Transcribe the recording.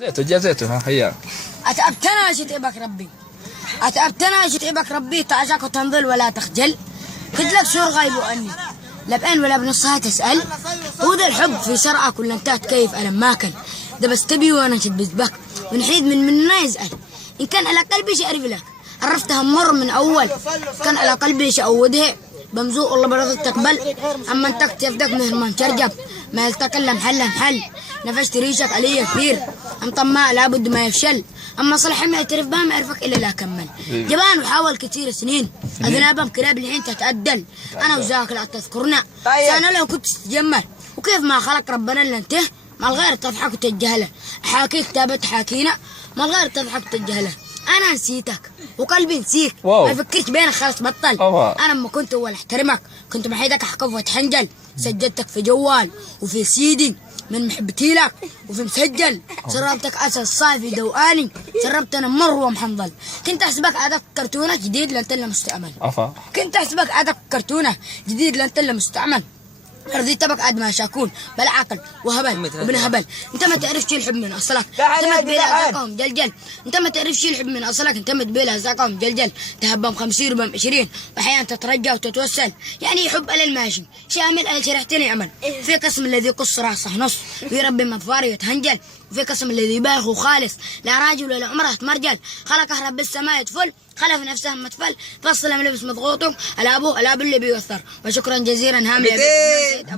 جازيته ها هيا. أتعبتنا شتيبك ربي، أتعبتنا شتيبك ربي، تعشاك وتنظل ولا تخجل. قلت لك شور غايب عني، لا بأن ولا بنصها تسأل. هو ذا الحب في سرعك ولا انت تكيف ألم ماكل. ده بس تبي وانا شد بك من حيد مننا يسأل. إن كان على قلبي شي أعرف لك، عرفتها مر من أول. كان على قلبي شي أودها بمزوق والله برضك تقبل. أما انت تفدك مهرمان ترجب ما يتكلم حل محل. نفشت ريشك علي كبير، أم طماع لابد ما يفشل. أما صلح ما يعترف بها ما يعرفك إلا لا كمل. جبان وحاول كثير سنين أذنابهم كلاب الحين تتأدل. أنا وذاك لا تذكرنا أنا لو كنت تتجمل وكيف ما خلق ربنا إلا أنت ما الغير تضحك وتتجهله. حاكي كتابة حاكينا ما الغير تضحك وتتجهله. أنا نسيتك وقلبي نسيك، ما فكرت بينك خلاص بطل. أنا لما كنت أول أحترمك كنت محيدك أحقف وأتحنجل. سجلتك في جوال وفي سيدي من محبتي لك وفي مسجل. شربتك أسد صافي دواني، شربت أنا مروة محنظل. كنت أحسبك عادك كرتونة جديد لأنت إلا مستعمل. كنت أحسبك عادك كرتونة جديد لأنت إلا مستعمل. رضيت بك عاد ما شاكون بلا عقل وهبل وابن هبل. انت ما تعرفش الحب من اصلك، انت ما تبي لها زاكهم جلجل. انت ما تعرفش الحب من اصلك، انت ما تبي لها زاكهم جلجل. تهبم 50 وبم 20 واحيانا تترجى وتتوسل. يعني يحب على الماشي شامل على شرحتني عمل. في قسم الذي يقص راسه نص، في ربي مفاري يتهنجل. وفي قسم الذي يبالغ وخالص لا راجل ولا عمره تمرجل. خلق رب السماء يتفل، خلف نفسه متفل، فصل ملبس مضغوط على ابوه على ابو اللي بيوثر. وشكرا جزيلا هامي